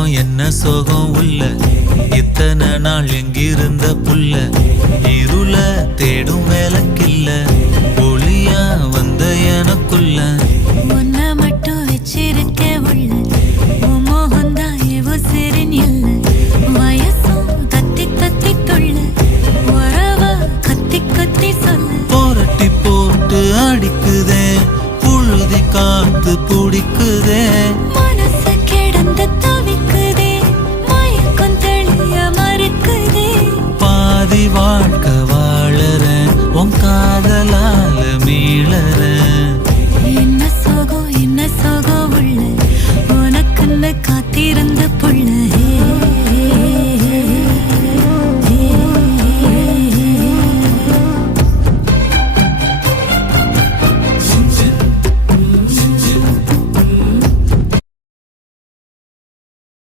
சோகம் என்ன சோகம் உள்ள இத்தனை நாள் எங்கிருந்த புல்ல இருள தேடும் வேலைக்கில்ல ஒளியா வந்த எனக்குள்ள உன்னை மட்டும் வச்சிருக்க உள்ள